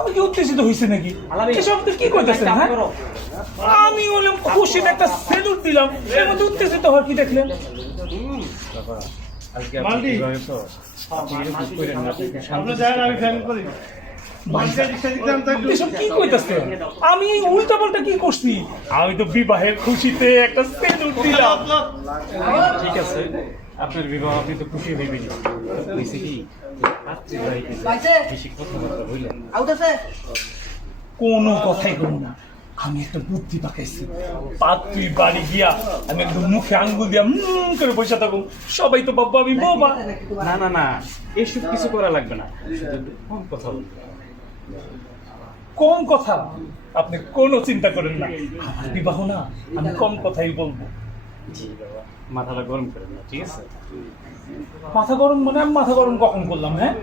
আমি কি উত্তেজিত হয়েছে নাকি? এসব তো কি করতেছেন? হ্যাঁ, আমি বললাম খুশিতে একটা সেলুট দিলাম, এর মধ্যে উত্তেজিত হওয়ার কি দেখলেন? কি কইতাছে? আমি উল্টা পাল্টা কি করছি? আমি তো বিবাহের খুশিতে একটা সেলুট দিলাম। ঠিক আছে, আপনার বিবাহ আপনি তো খুশি হইবেন। হয়েছে কি বেশি কথাবার্তা বললেন, কোনো কথাই বলুন না। আমি একটা বুদ্ধি পাকাইছি। পাত্রী বাড়ি গিয়া আমি একদম মুখে আঙ্গুল দিয়া করে বসে থাকুন, সবাই তো বাবা আমি বাবা। না না না, এসব কিছু করা লাগবে না, শুধু কম কথা বলবেন। কম কথা? আপনি কোনো চিন্তা করেন না, আমার বিবাহ না, আমি কম কথাই বলবো। জি বাবা, মাথাটা গরম করেন না, ঠিক আছে? মাথা গরম মানে আমি মাথা গরম কখন করলাম? হ্যাঁ,